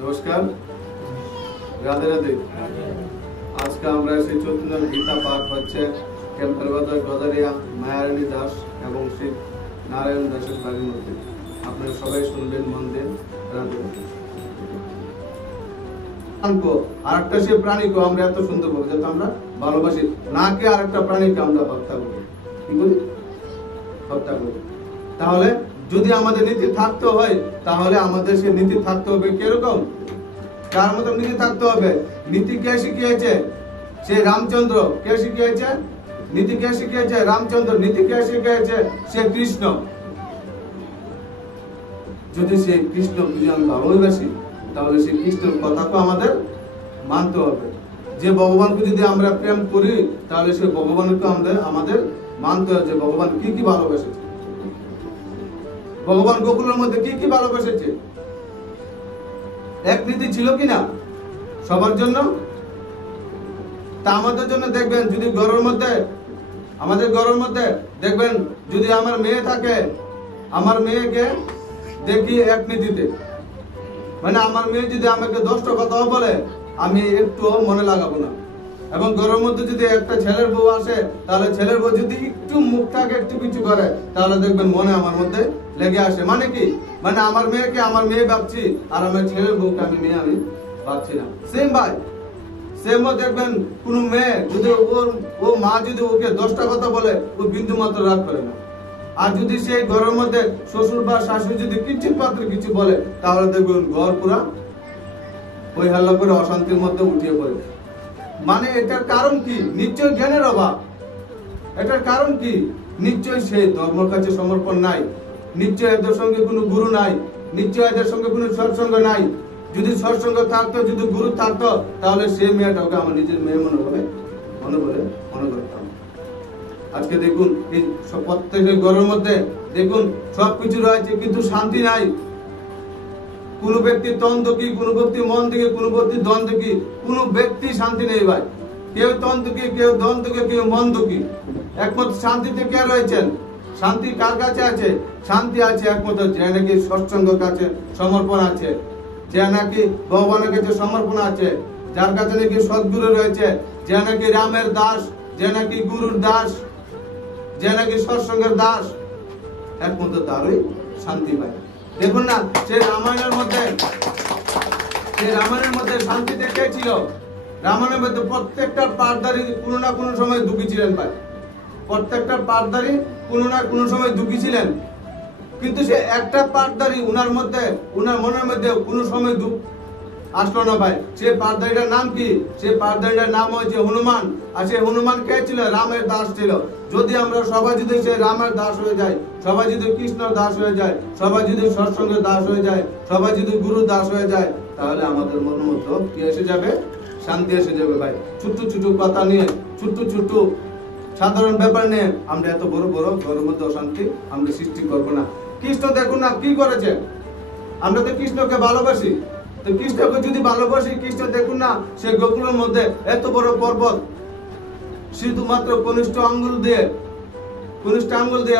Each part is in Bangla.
নমস্কার, রাধে রাধে। আজকে আমরা শ্রী চৈতন্য গীতা পাঠ হচ্ছে ক্যাম্পের গদারিয়া মায়ারানী দাস এবং শ্রী নারায়ণ দাসের বাড়ির মধ্যে। আপনারা সবাই শুনবেন মন দিয়ে। রাধে রাধে। আরেকটা সে প্রাণীকে আমরা এত সুন্দর বলি যাতে আমরা ভালোবাসি, নাকি আরেকটা প্রাণীকে আমরা হত্যা করি। কি বলি? হত্যা করি। তাহলে যদি আমাদের নীতি থাকতে হয়, তাহলে আমাদের সে নীতি থাকতে হবে কিরকম? তার মতো নীতি থাকতে হবে। নীতি কে শিখিয়েছে? সে রামচন্দ্র। কে শিখিয়েছে? নীতি কে শিখিয়েছে? রামচন্দ্র। নীতি কে শিখিয়েছে? সে কৃষ্ণ। যদি সে কৃষ্ণ আমি ভালোবাসি, তাহলে সে কৃষ্ণের কথা তো আমাদের মানতে হবে। যে ভগবানকে যদি আমরা প্রেম করি, তাহলে সে ভগবানকে আমাদের মানতে হবে যে ভগবান কি কি ভালোবেসেছে। ভগবান গোকুলের মধ্যে কি কি ভালোবেসেছে? এক নীতি ছিল কিনা সবার জন্য? তা আমাদের জন্য দেখবেন, যদি আমাদের ঘরের মধ্যে দেখবেন, যদি আমার মেয়ে থাকে, আমার মেয়েকে দেখি এক নীতিতে, মানে আমার মেয়ে যদি আমাকে 10টা কথা বলে, আমি একটু মনে লাগাবো না। এবং ঘরের মধ্যে যদি একটা ছেলের বউ আসে, তাহলে ছেলের বউ যদি একটু মুখটাকে একটু কিছু করে, তাহলে দেখবেন মনে আমার মধ্যে লেগে আসে। মানে কি? মানে আমার মেয়েকে আমার মেয়ে ভাবছি, আর আমার ছেলের বউকে আমি ভাবছি না। সেম ভাই, সেম দেখবেন কোন মেয়ে যদি ও মা যদি ওকে 10টা কথা বলে, ও বিন্দু মাত্র রাগ করে না। আর যদি সেই ঘরের মধ্যে শ্বশুর বা শাশুড়ি যদি কিঞ্চিত পাত্র কিছু বলে, তাহলে দেখবেন ঘর পুরা ওই হাল্লা করে অশান্তির মধ্যে উঠিয়ে পড়ে। মানে এটার কারণ কি? নিশ্চয় জ্ঞানের অভাব। এটার কারণ কি? নিশ্চয় সেই ধর্মের কাছে সমর্পণ নাই, নিশ্চয় এদের সঙ্গে কোনো গুরু নাই, নিশ্চয় এদের সঙ্গে কোনো সৎসঙ্গ নাই। যদি সৎসঙ্গ থাকতো, যদি গুরু থাকতো, তাহলে সেই মেয়েটাকে আমার নিজের মেয়ে মনে করতাম। আজকে দেখুন এই প্রত্যেকের ঘরের মধ্যে দেখুন সবকিছু রয়েছে, কিন্তু শান্তি নাই। কোন ব্যক্তি তন্ত্রকি, কোন ব্যক্তি মন থেকে, কোন ব্যক্তি দ্বন্দ্বকি, কোন ব্যক্তি শান্তি নেই ভাই। কেউ তন্ত্রকি, কেউ দ্বন্দ্বকি, কেউ মন্দকি। একমাত্র শান্তিতে কে রয়েছেন? শান্তি কার কাছে আছে? শান্তি আছে একমাত্র যে নাকি সৎসঙ্গের কাছে সমর্পণ আছে, যে নাকি ভগবানের কাছে সমর্পণ আছে, যার কাছে নাকি সদ্গুরু রয়েছে, যে নাকি রামের দাস, যে নাকি গুরুর দাস, যে নাকি সৎসঙ্গের দাস, একমাত্র তারই শান্তি পায়। দেখুন না, সেই রামায়ণের মধ্যে শান্তিতে কে ছিল? রামায়ণের মধ্যে প্রত্যেকটা পাঠধারী কোনো না কোনো সময় দুঃখী ছিলেন ভাই। প্রত্যেকটা পাঠধারী কোনো না কোনো সময় দুঃখী ছিলেন। কিন্তু সে একটা পাঠধারী উনার মনের মধ্যে কোনো সময় দুঃখ আসলো না ভাই। সে পাঠধারীটার নাম কি? সে পাঠধারীটার নাম হচ্ছে হনুমান। আর সে হনুমান কে ছিল? রামের দাস ছিল। যদি আমরা সবাই যদি সে রামের দাস হয়ে যায়, সবাই যদি কৃষ্ণর দাস হয়ে যায়, সবাই যদি সৎসঙ্গের দাস হয়ে যায়, সবাই যদি গুরু দাস হয়ে যায়, তাহলে আমাদের মনের মধ্যে কি এসে যাবে? শান্তি এসে যাবে ভাই। ছোট্ট ছোট্ট কথা নিয়ে, ছোট্ট সাধারণ ব্যাপার নিয়ে আমরা এত বড় ঘরের মধ্যে অশান্তি আমরা সৃষ্টি করবো না। কৃষ্ণ দেখুন না কি করেছে। আমরা তো কৃষ্ণকে ভালোবাসি, তো কৃষ্ণকে যদি ভালোবাসি, কৃষ্ণ দেখুন না সে গোকুলের মধ্যে এত বড় পর্বত, শুধুমাত্র কনিষ্ঠ আঙ্গুল দিয়ে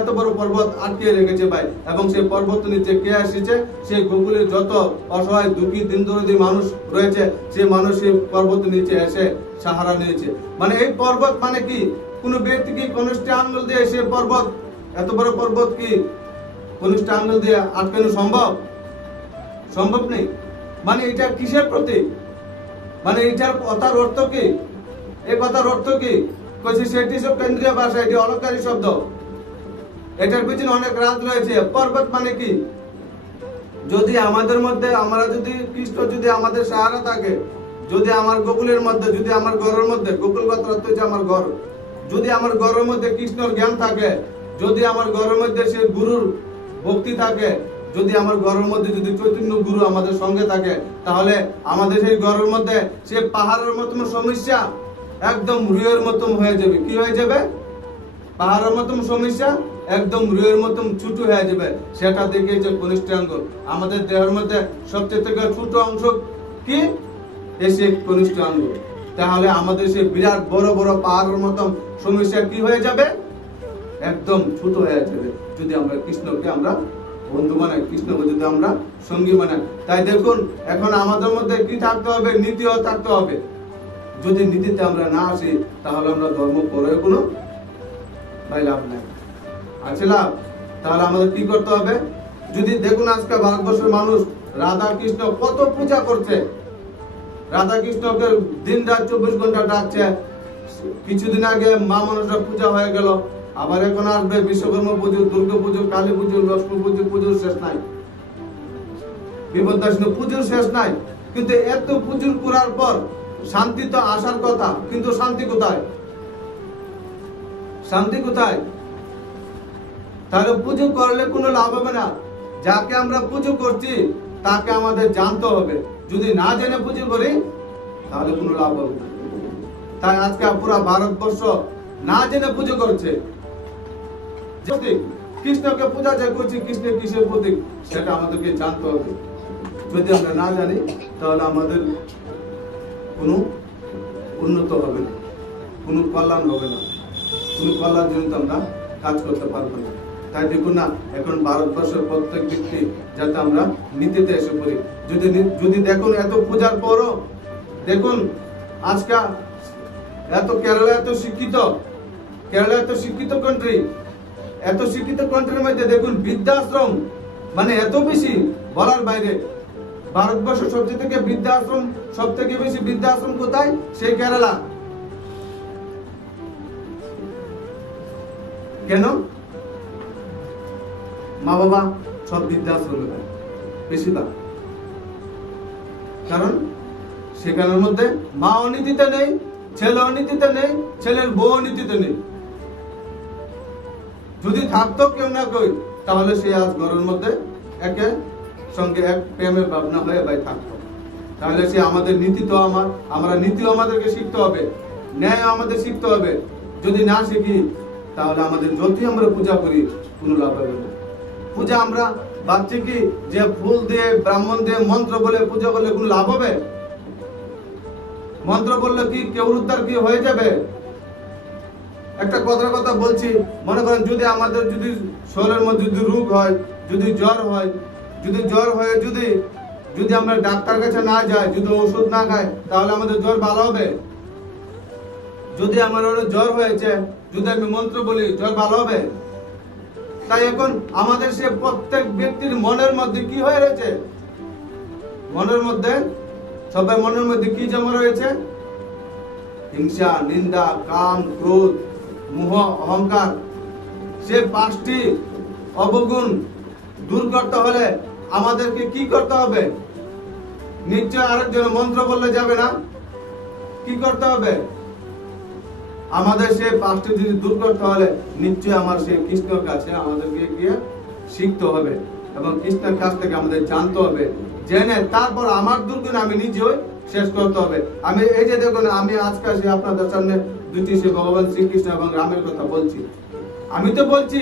এত বড় পর্বত আটকে রেখেছে ভাই। এবং সেই পর্বত নিচে কে এসেছে? সেই গোকুলের যত অসহায় দুঃখী দিনদরিদ্র মানুষ রয়েছে, সে মানুষ সেই পর্বত নিচে এসে সাহারা নিয়েছে। মানে এই পর্বত মানে কি? কোন ব্যক্তি কি কনিষ্ঠ আঙ্গুল দিয়ে সে পর্বত, এত বড় পর্বত কি কনিষ্ঠ আঙ্গুল দিয়ে আটকানো সম্ভব নেই। মানে এটা কিসের প্রতীক? মানে এটার কথার অর্থ কি? এই কথার অর্থ কি? সেটি সব কেন্দ্রীয় ভাষা, এটি অলংকারী শব্দ। এটার পিছনে অনেক রাজ রয়েছে। পর্বত মানে কি? যদি আমাদের মধ্যে আমরা যদি কৃষ্ণ যদি আমাদের সাহারা থাকে, যদি আমার গোকুলের মধ্যে, যদি আমার ঘরের মধ্যে, গোকুল কথা হচ্ছে আমার ঘর, যদি আমার ঘরের মধ্যে কৃষ্ণর জ্ঞান থাকে, যদি আমার ঘরের মধ্যে সে গুরুর ভক্তি থাকে, যদি আমার ঘরের মধ্যে যদি চৈতন্য গুরু আমাদের সঙ্গে থাকে, তাহলে আমাদের সেই ঘরের মধ্যে সে পাহাড়ের মতন সমস্যা একদম রুয়ের মতন হয়ে যাবে। কি হয়ে যাবে? পাহাড়ের মতন সমস্যা একদম রুয়ের মতন ছোট হয়ে যাবে। সেটা দেখে যে কনিষ্ঠ আঙ্গুল, আমাদের দেহের মধ্যে সবচেয়ে থেকে ছোট অংশ কি? এসে কনিষ্ঠ আঙ্গুল। তাহলে আমাদের সে বিরাট বড় পাহাড়ের মতন সমস্যা কি হয়ে যাবে? একদম ছোট হয়ে যাবে, যদি আমরা কৃষ্ণকে আমরা বন্ধু মানে, কৃষ্ণকে যদি আমরা সঙ্গী মানে। তাই দেখুন এখন আমাদের মধ্যে কি থাকতে হবে, নীতিও থাকতে হবে। যদি নীতিতে আমরা না আসি তাহলে আমরা ধর্ম করে কোনো ভাই লাভ নাই, আছে লাভ? তাহলে আমাদের কি করতে হবে? যদি দেখুন আজকে ভারতবর্ষের মানুষ রাধা কৃষ্ণ কত পূজা করছে, রাধা কৃষ্ণকে দিন রাত 24 ঘন্টা ডাকছে। কিছুদিন আগে মা মনসা পূজা হয়ে গেল, আবার এখন আসবে বিশ্বকর্মা পুজো, দুর্গা পুজো, কালী পুজো, লক্ষ্মী পুজো, পুজোর শেষ নাই, বিপদাসী পুজোর শেষ নাই। কিন্তু এত পুজো করার পর শান্তি তো আসার কথা, কিন্তু শান্তি কোথায়? শান্তি কোথায়? তাহলে পুজো করলে কোনো লাভ হবে না। যাকে আমরা পুজো করছি তাকে আমাদের জানতে হবে। যদি না জেনে পুজো করি তাহলে কোনো লাভ হবে না। তাই আজকে পুরো ভারতবর্ষ না জেনে পুজো করছে। কৃষ্ণকে পূজা যে করছি, কৃষ্ণের কিসের প্রতীক সেটা আমাদেরকে জানতে হবে। যদি আমরা না জানি তাহলে আমাদের কোনো উন্নত হবে না, কোনো কল্যাণ হবে না, কোনো কল্যাণ জনিত আমরা কাজ করতে পারবো না। তাই দেখুন না, এখন ভারতবর্ষের প্রত্যেক ব্যক্তি যাতে আমরা নীতিতে এসে পড়ি। যদি দেখুন এত পূজার পরও দেখুন আজকে এত কেরালা এত শিক্ষিত, কেরালা এত শিক্ষিত কান্ট্রি, এত শিক্ষিত কান্ট্রির মধ্যে দেখুন বৃদ্ধাশ্রম মানে এত বেশি বলার বাইরে। ভারতবর্ষের সবচেয়ে থেকে বৃদ্ধাশ্রম, সব থেকে বেশি বৃদ্ধাশ্রম কোথায়? সেই কেরালা। কেন? মা বাবা সব বৃদ্ধাশ্রমে দেয় বেশিরভাগ, কারণ সেখানের মধ্যে মা অনীতিতে নেই, ছেলে অনীতিতে নেই, ছেলের বউ অনীতিতে নেই। যদি থাকতো কেউ না কই তাহলে সে আজ ঘরের মধ্যে একে সঙ্গে এক প্রেমের ভাবনা হয়ে ভাই থাকতো। তাহলে সে আমাদের নীতি তো আমরা নীতিও আমাদেরকে শিখতে হবে, ন্যায় আমাদের শিখতে হবে। যদি না শিখি তাহলে আমাদের যতই আমরা পূজা করি কোনো লাভ হবে না। পূজা আমরা ভাবছি কি যে ফুল দিয়ে, ব্রাহ্মণ দিয়ে, মন্ত্র বলে পূজা করলে কোনো লাভ হবে? মন্ত্র বললে কি কেউ উদ্ধার কি হয়ে যাবে? একটা কথা বলছি, মনে করেন যদি আমাদের যদি শরীরের মধ্যে যদি রোগ হয়, যদি জ্বর হয়, যদি আমরা ডাক্তার কাছে না যাই, যদি ওষুধ না খাই তাহলে আমাদের জ্বর ভালো হবে? যদি আমার জ্বর হয়েছে, যদি আমি মন্ত্র বলি জ্বর ভালো হবে? তাই এখন আমাদের সে প্রত্যেক ব্যক্তির মনের মধ্যে কি হয়ে রয়েছে? মনের মধ্যে সবাই মনের মধ্যে কি জমা রয়েছে? হিংসা, নিন্দা, কাম, ক্রোধ, মোহ, অহংকার। সে 5টি অবগুণ দূর করতে হলে আমাদেরকে কি করতে হবে? নিশ্চয় আরেকজন মন্ত্র বললে যাবে না, কি করতে হবে? আমাদের সেই 5টি জিনিস দূর করতে হলে নিশ্চয় আমার সেই কৃষ্ণের কাছে আমাদেরকে গিয়ে শিখতে হবে এবং কৃষ্ণের কাছ থেকে আমাদের জানতে হবে, জেনে তারপর আমার দুর্গুণ আমি নিজেই শেষ করতে হবে। আমি এই যে দেখুন, আমি আজকে আপনাদের সামনে দুটি সে ভগবান শ্রীকৃষ্ণ এবং রামের কথা বলছি। আমি তো বলছি,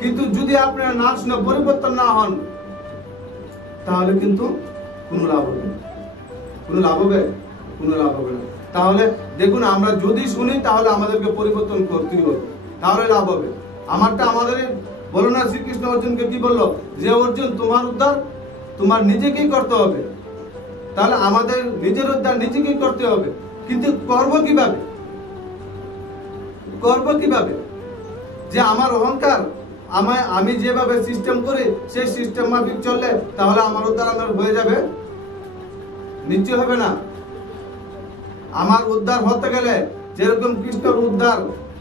কিন্তু যদি আপনারা না শুনে পরিবর্তন না হন তাহলে কিন্তু কোনো লাভ হবে না, কোনো লাভ হবে? কোনো লাভ হবে না। তাহলে দেখুন আমরা যদি শুনি তাহলে আমাদেরকে পরিবর্তন করতেই হবে, তাহলে লাভ হবে। আমারটা আমাদেরই বলো না, শ্রীকৃষ্ণ অর্জুনকে কি বললো? যে অর্জুন তোমার উদ্ধার তোমার নিজেকেই করতে হবে। তাহলে আমাদের নিজের উদ্ধার নিজেকেই করতে হবে, কিন্তু করব কিভাবে? করব কিভাবে? যে আমার অহংকার, আমি যেভাবে সিস্টেম করি সেই সিস্টেম মাফিক চললে তাহলে আমার উদ্ধার আমার হয়ে যাবে? নিশ্চয় হবে না। আমার উদ্ধার হতে গেলে যেরকম কৃষ্ণের উদ্ধার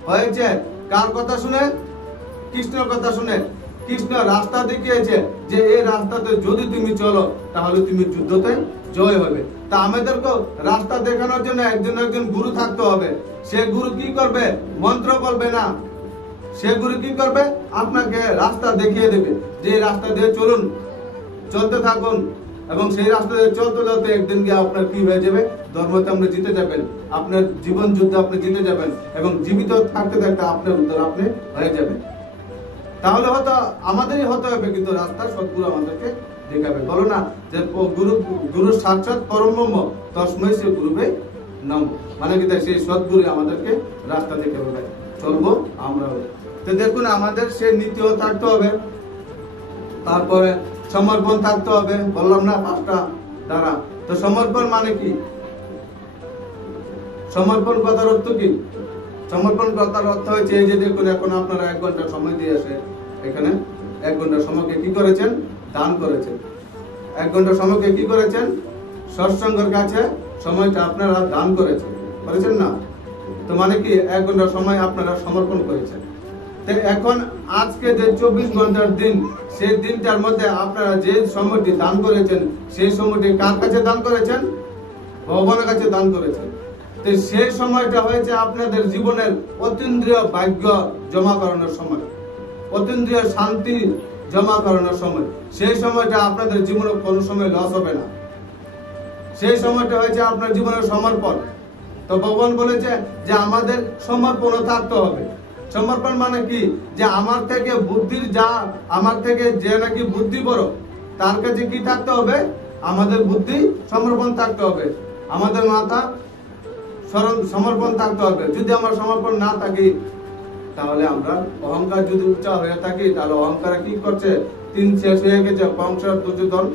হয়েছে কার কথা শুনে? কৃষ্ণের কথা শুনে। কৃষ্ণ রাস্তা দেখিয়েছে যে এই রাস্তাতে যদি তুমি চলো তাহলে তুমি যুদ্ধতে জয় হবে। তা আমাদেরকে রাস্তা দেখানোর জন্য একজন গুরু থাকতে হবে। সে গুরু কি করবে? মন্ত্র বলবে না, সে গুরু কি করবে? আপনাকে রাস্তা দেখিয়ে দেবে যে রাস্তা দিয়ে চলুন, চলতে থাকুন, এবং সেই রাস্তা দিয়ে চলতে চলতে একদিন গিয়ে আপনার কি হয়ে যাবে? ধর্মতে আপনি জিতে যাবেন, আপনার জীবন যুদ্ধে আপনি জিতে যাবেন এবং জীবিত থাকতে থাকতে আপনার উদ্ধার আপনি হয়ে যাবেন। তাহলে হয়তো আমাদেরই হতে হবে, কিন্তু রাস্তা সদ্গুরু আমাদেরকে দেখাবে। বলো না যে গুরু সাক্ষাৎ পরম ব্রহ্ম তস্মৈ শ্রী গুরুবে নমঃ, মানে কি সেই সদ্গুরু আমাদেরকে রাস্তা দেখাবে, চলবো আমরা। তো দেখুন আমাদের সেই নীতিও থাকতে হবে। তারপরে সমর্পণ থাকতে হবে, বললাম না 5টা দ্বারা। তো সমর্পণ মানে কি? সমর্পণ কথার অর্থ কি? সমর্পণ কথার অর্থ হচ্ছে এই যে দেখুন, এখন আপনারা 1 ঘন্টা সময় দিয়ে আসে এখানে 1 ঘন্টা সময়কে কি করেছেন? দান করেছেন। 1 ঘন্টা সময়কে কি করেছেন? সৎসঙ্গের কাছে সময়টা আপনারা দান করেছেন না? তো মানে কি 1 ঘন্টা সময় আপনারা সমর্পণ করেছেন। তো এখন আজকে যে 24 ঘন্টার দিন, সেই দিনটার মধ্যে আপনারা যে সময়টি দান করেছেন, সেই সময়টি কার কাছে দান করেছেন? ভগবানের কাছে দান করেছেন। তো সেই সময়টা হয়েছে আপনাদের জীবনের অতীন্দ্রিয় ভাগ্য জমা করানোর সময়, অতীন্দ্রিয় শান্তি জমা করানোর সময়। সেই সময়টা আপনাদের জীবনে কোনো সময় লস হবে না। সেই সময়টা হয়েছে আপনার জীবনের সমর্পণ। তো ভগবান বলেছে যে আমাদের সমর্পণ থাকতে হবে। সমর্পণ মানে কি? যে আমার থেকে বুদ্ধির আমার থেকে যে নাকি বুদ্ধি বড়, তার কাছে কি থাকতে হবে? আমাদের বুদ্ধি সমর্পণ থাকতে হবে, আমাদের মাথা সমর্পণ থাকতে হবে। যদি আমরা সমর্পণ না থাকি, তাহলে আমরা অহংকার যদি উচ্চা হয়ে থাকি, তাহলে অহংকার কি করছে? 3 শেষ হয়ে গেছে। কংস, দুর্যোধন,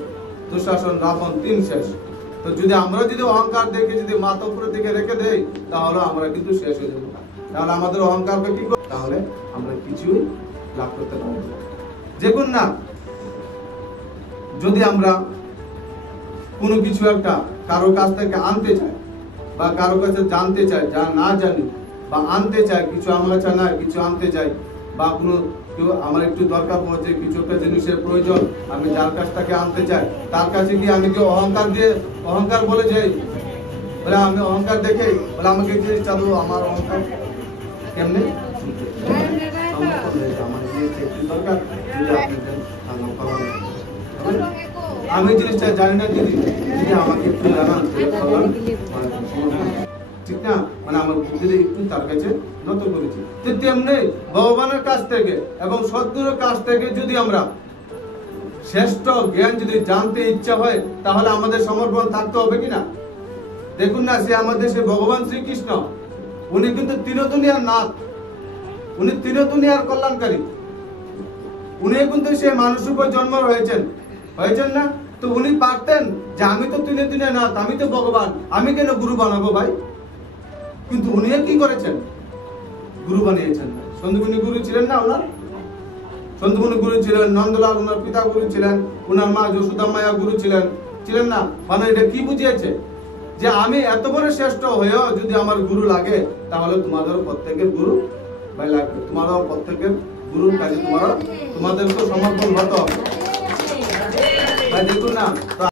দুঃশাসন, রাবণ 3 শেষ। তো যদি আমরা অহংকার দেখে যদি মাথা উপরের দিকে রেখে দেই, তাহলে আমরা কিন্তু শেষ হয়ে যাবো। তাহলে আমাদের অহংকারকে কি করতে? তাহলে আমরা কিছু লাভ করতে পারবো না। দেখুন না, যদি আমরা কোনো কিছু একটা কারো কাছ থেকে আনতে চাই বা কারো কাছে জানতে চাই, যা না জানি বা আনতে চাই, কিছু আমার কাছে না কিছু আনতে চাই, বা কোনো কেউ আমার একটু দরকার পড়ছে, কিছু একটা জিনিসের প্রয়োজন, আমি যার কাছ থেকে আনতে চাই, তার কাছে কি আমি কি অহংকার বলে যাই? বলে আমি অহংকার দেখে বলে আমাকে জিনিস চালু, আমার অহংকার কেমনে? আমি জিনিসটা জানি না দিদি, আমাকে একটু জানান, ঠিক না? মানে আমার বুদ্ধিটা একটু তার কাছে নত করেছি। তেমনি ভগবানের কাছ থেকে এবং সদ্গুরুর কাছ থেকে যদি আমরা শ্রেষ্ঠ জ্ঞান যদি জানতে ইচ্ছা হয়, তাহলে আমাদের সমর্পণ থাকতে হবে কিনা? দেখুন না, সে আমাদের সে ভগবান শ্রীকৃষ্ণ, উনি কিন্তু তিন দুনিয়ার নাথ, উনি তিন দুনিয়ার কল্যাণকারী। উনি কিন্তু সে মানুষ রূপে জন্ম হয়েছেন না? তো উনি পারতেন যে আমি তো তিন দুনিয়ার নাথ, আমি তো ভগবান, আমি কেন গুরু বানাবো ভাই? কিন্তু উনি কি করেছেন? গুরু বানিয়েছেন। সন্দীপনী গুরু ছিলেন না ওনার? সন্দীপনী গুরু ছিলেন, নন্দলাল ওনার পিতা গুরু ছিলেন, ওনার মা যশোদা মায়া গুরু ছিলেন না? মানে এটা কি বুঝিয়েছে? যে আমি এত বড় শ্রেষ্ঠ হয়েও যদি আমার গুরু লাগে, তাহলে তোমাদের প্রত্যেকের গুরু ভাই লাগবে, তোমাদের প্রত্যেকের গুরুর কাছে তোমাদের তো সমর্পণ হতে হবে ভাই। দেখুন না।